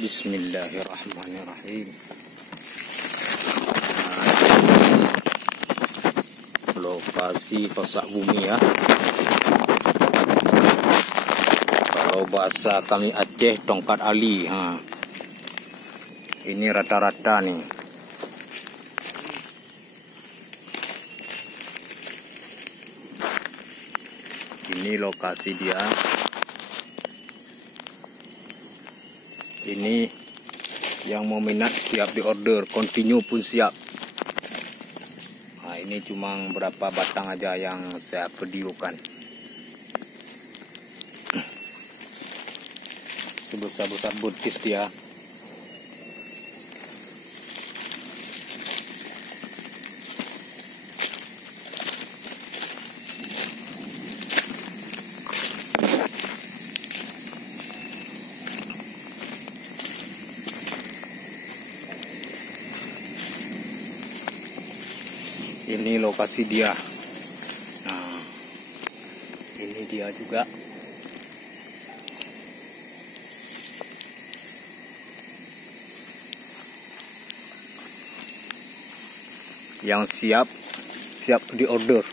Bismillahirrahmanirrahim. Lokasi kosak bumi ya. Kalau bahasa kami Aceh, tongkat ali. Ini rata-rata nih. Ini lokasi dia. Ini yang mau minat siap di order, continue pun siap. Nah, ini cuma berapa batang aja yang saya videokan. Sebesar-besar butis dia. Ini lokasi dia. Nah, ini dia juga. Yang siap di order.